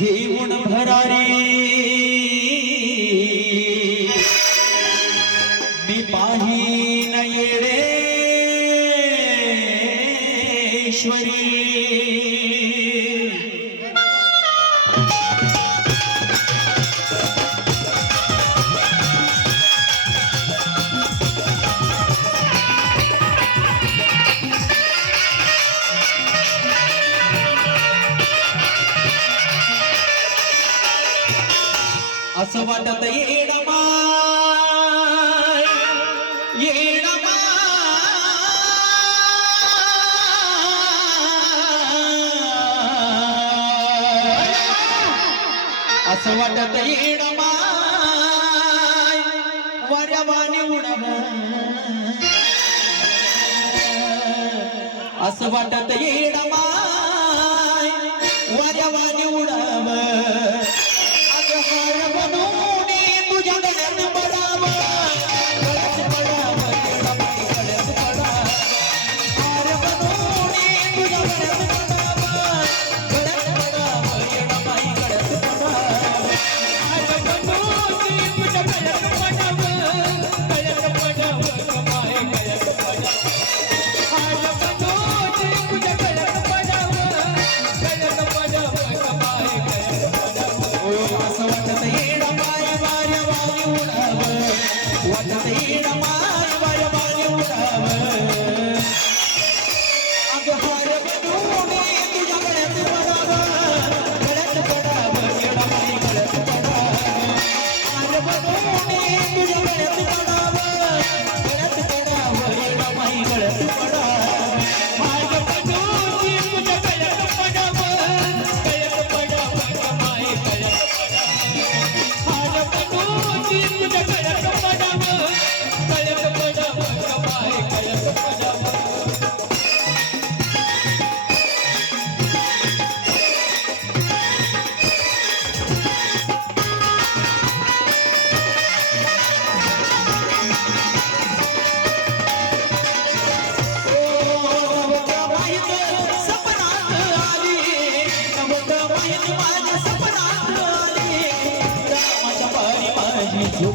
घेऊन भरारी। मी पाही नये அசவாட்டத்தை ஏடமா ஏடமா அசவாட்டத்தை ஏடமா வரவாணி உணவு. அசவாட்டத்தை ஏடமா Bye-bye.